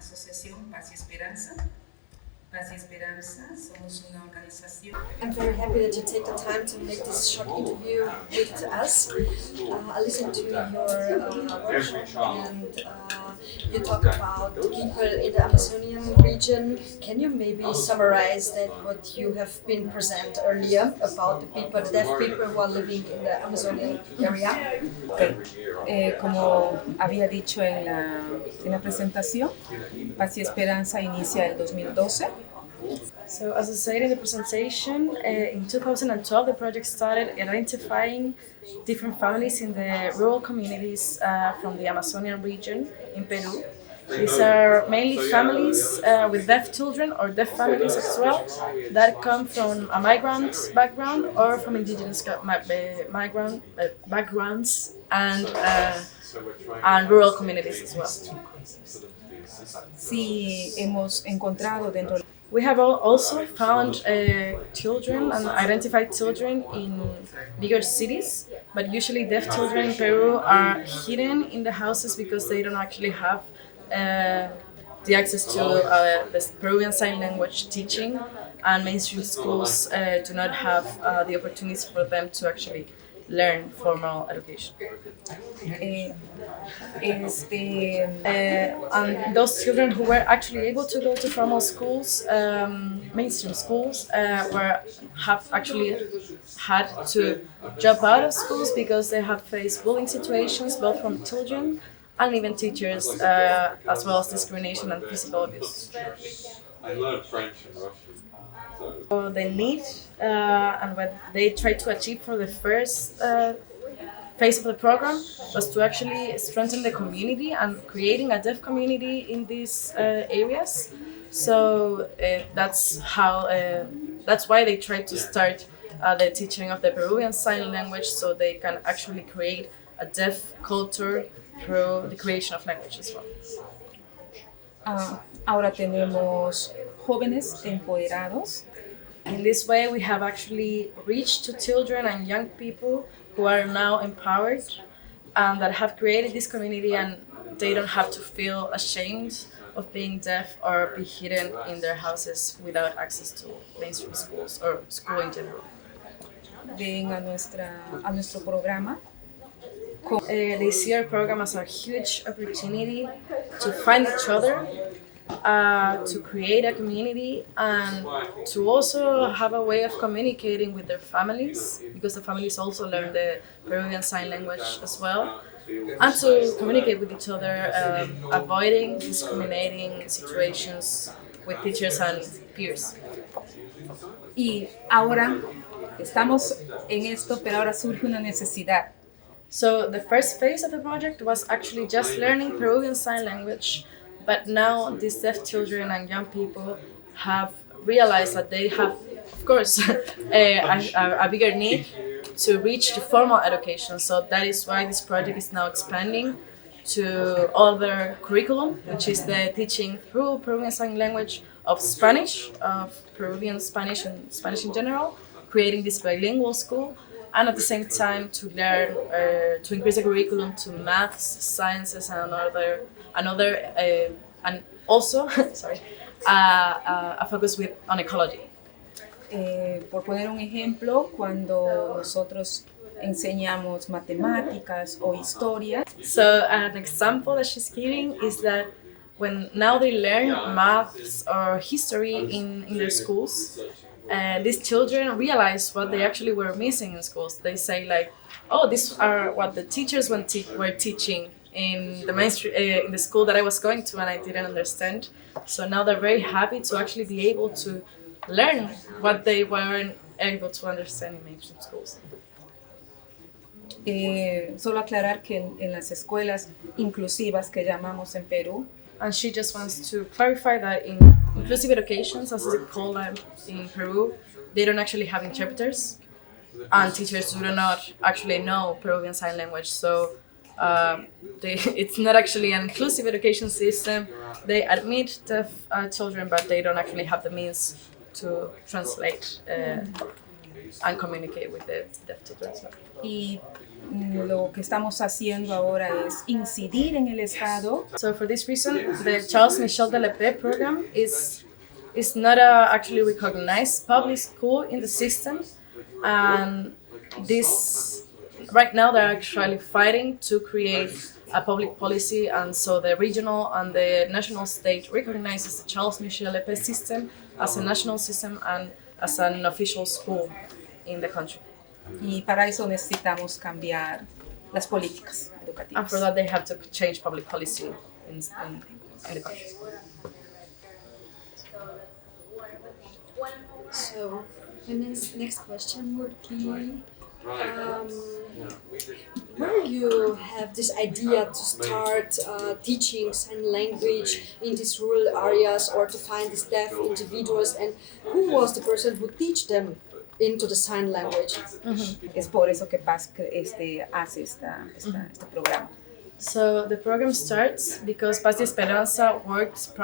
asociación Paz y Esperanza. Paz y Esperanza, somos una organización. I'm very happy that you take the time to make this short interview with us. I listened to your workshop and you talk about people in the Amazonian region. Can you maybe summarize that what you have been present earlier about the people, the deaf people who are living in the Amazonian area? Okay. Como había dicho en la presentación, Paz y Esperanza inicia el 2012. So, as I said in the presentation, in 2012 the project started identifying different families in the rural communities from the Amazonian region in Peru. These are mainly families with deaf children or deaf families as well that come from a migrant background or from indigenous backgrounds and rural communities as well. Sí, hemos encontrado dentro. We have also found children and identified children in bigger cities, but usually deaf children in Peru are hidden in the houses because they don't actually have the access to the Peruvian Sign Language teaching, and mainstream schools do not have the opportunities for them to actually learn formal education. And those children who were actually able to go to formal schools, mainstream schools, have actually had to drop out of schools because they have faced bullying situations, both from children and even teachers, as well as discrimination and physical abuse. I learned French and Russian. So they need and what they try to achieve for the first phase of the program was to actually strengthen the community and creating a deaf community in these areas. So that's why they try to start the teaching of the Peruvian Sign Language, so they can actually create a deaf culture through the creation of language as well. Ahora tenemos jóvenes empoderados. In this way, we have actually reached to children and young people who are now empowered and that have created this community, and they don't have to feel ashamed of being deaf or be hidden in their houses without access to mainstream schools or school in general. Ven a nuestro programa. They see our program as a huge opportunity to find each other, to create a community, and to also have a way of communicating with their families, because the families also learn the Peruvian Sign Language as well, and to communicate with each other, avoiding discriminating situations with teachers and peers. Y ahora estamos en esto, pero ahora surge una necesidad. So the first phase of the project was actually just learning Peruvian Sign Language, but now these deaf children and young people have realized that they have, of course, a bigger need to reach the formal education. So that is why this project is now expanding to other curriculum, which is the teaching through Peruvian Sign Language of Spanish, of Peruvian Spanish and Spanish in general, creating this bilingual school, and at the same time to learn, to increase the curriculum to maths, sciences, and and also a focus on ecology. Por poner un ejemplo, cuando nosotros enseñamos matemáticas o historia. So an example that she's giving is that when now they learn maths or history in their schools, these children realize what they actually were missing in schools. They say like, oh, these are what the teachers were teaching in the mainstream in the school that I was going to, and I didn't understand. So now they're very happy to actually be able to learn what they weren't able to understand in mainstream schools. Solo aclarar que en las escuelas inclusivas que llamamos en Perú, and she just wants to clarify that in inclusive educations, as they call them in Peru, they don't actually have interpreters, and teachers do not actually know Peruvian Sign Language. So it's not actually an inclusive education system. They admit deaf children, but they don't actually have the means to translate and communicate with the deaf children. Y lo que estamos haciendo ahora es incidir en el Estado. So for this reason, the Charles Michel de l'Épée program is not actually recognized public school in the system, and this right now they're actually fighting to create a public policy, and so the regional and the national state recognizes the Charles Michel Épée system as a national system and as an official school in the country. Y para eso necesitamos cambiar las políticas And educativas. for that, they have to change public policy in the country. So, the next question would be, where you have this idea to start teaching sign language in these rural areas or to find these deaf individuals, and who was the person who teach them into the sign language? Es por eso que PAS hace este programa. So the program starts because Paz de Esperanza worked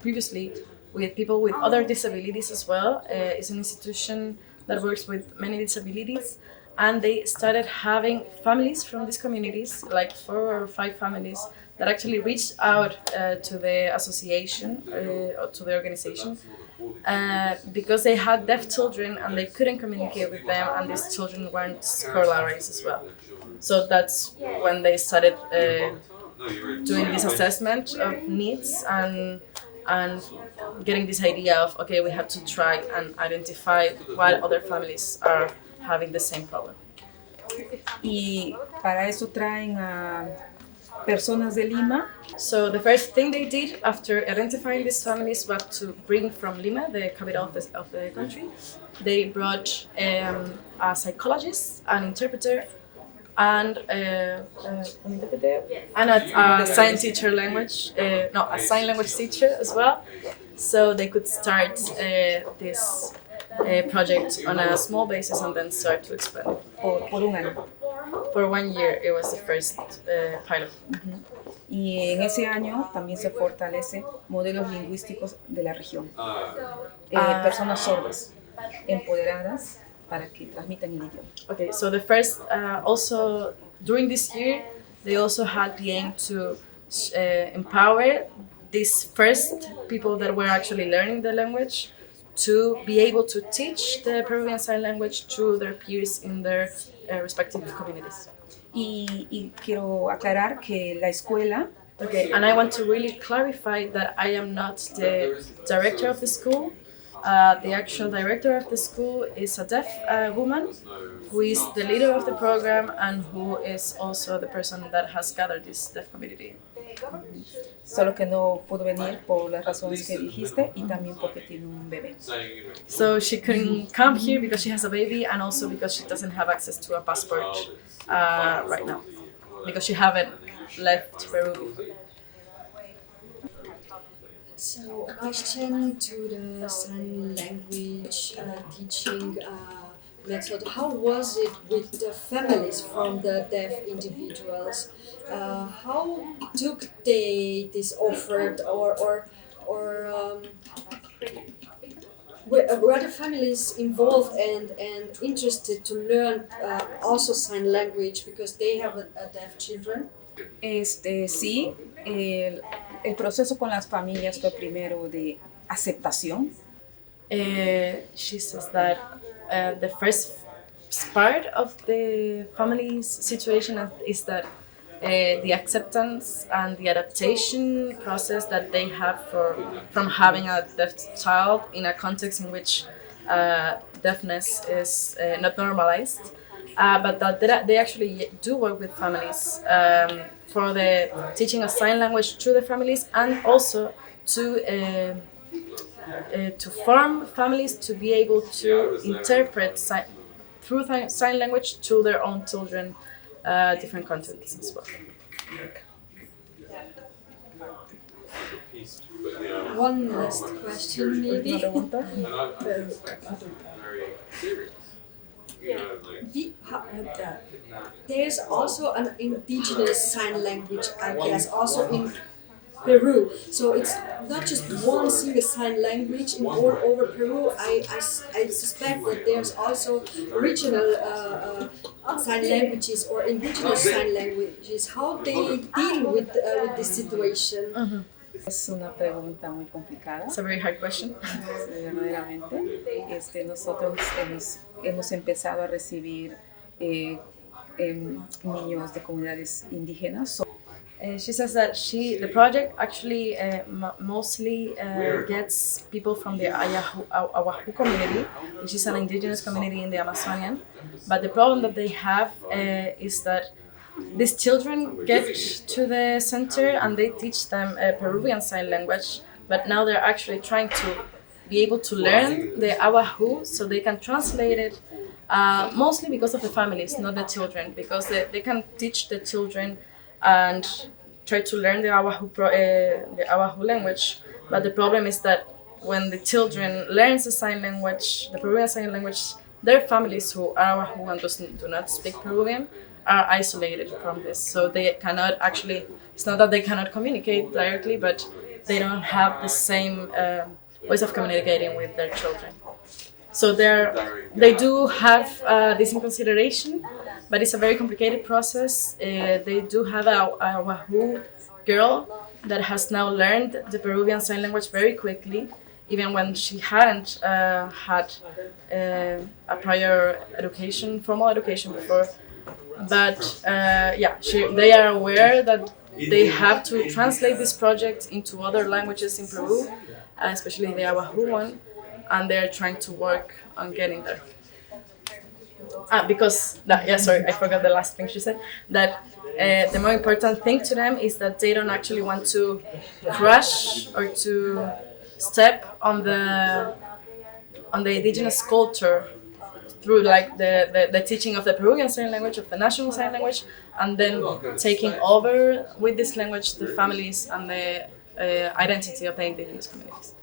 previously with people with other disabilities as well. It's an institution that works with many disabilities, and they started having families from these communities, like 4 or 5 families, that actually reached out to the association or to the organization because they had deaf children and they couldn't communicate with them, and these children weren't scolarized as well. So that's when they started doing this assessment of needs and getting this idea of, okay, we have to try and identify what other families are having the same problem. Y para eso traen a personas de Lima. So the first thing they did after identifying these families was to bring from Lima, the capital of the country. They brought a psychologist, an interpreter, and a sign teacher a sign language teacher as well, so they could start this project on a small basis and then start to expand. Por un año. For 1 year, it was the first pilot. Y en ese año también se fortalece modelos lingüísticos de la región. Personas sordas, empoderadas para que transmitan el idioma. Okay, so the first, also during this year, they also had the aim to empower these first people that were actually learning the language to be able to teach the Peruvian Sign Language to their peers in their respective communities. Y quiero aclarar que la escuela Okay, and I want to really clarify that I am not the director of the school. The actual director of the school is a deaf woman who is the leader of the program and who is also the person that has gathered this deaf community. solo que no pudo venir por las razones que dijiste y también porque tiene un bebé. So she couldn't come here because she has a baby and also because she doesn't have access to a passport right now, because she haven't left Peru. So, a question to the sign language teaching method. How was it with the families from the deaf individuals? How took they this offered, or were the families involved and interested to learn also sign language because they have a deaf children? Sí, el proceso con las familias fue primero de aceptación. She says that the first part of the family's situation is that the acceptance and the adaptation process that they have from having a deaf child in a context in which deafness is not normalized, but that they actually do work with families for the teaching of sign language to the families, and also to form families to be able to interpret through sign language to their own children different contents as well. One last question, maybe. There's also an indigenous sign language, I guess, also in Peru. So it's not just one single sign language in all over Peru. I suspect that there's also regional sign languages or indigenous sign languages. How they deal with this situation? Es una pregunta muy complicada, It's a very hard question. verdaderamente. Nosotros hemos empezado a recibir niños de comunidades indígenas. She says that the project actually mostly gets people from the Awahu community, which is an indigenous community in the Amazonian. But the problem that they have is that these children get to the center and they teach them Peruvian Sign Language, but now they're actually trying to be able to learn the Awahu so they can translate it, mostly because of the families, not the children, because they can teach the children and try to learn the Awahu language, but the problem is that when the children learn the sign language, the Peruvian Sign Language, their families who are Awahu and do not speak Peruvian are isolated from this, so they cannot actually, it's not that they cannot communicate directly, but they don't have the same ways of communicating with their children. So they do have this in consideration, but it's a very complicated process. They do have a Wahoo girl that has now learned the Peruvian Sign Language very quickly, even when she hadn't had a prior education, formal education before. But they are aware that they have to translate this project into other languages in Peru, especially the Awahu one, and they're trying to work on getting there. Sorry, I forgot the last thing she said, that the more important thing to them is that they don't actually want to crush or to step on the indigenous culture through like the teaching of the Peruvian Sign Language, of the national sign language, and then taking over with this language the families and the identity of the indigenous communities.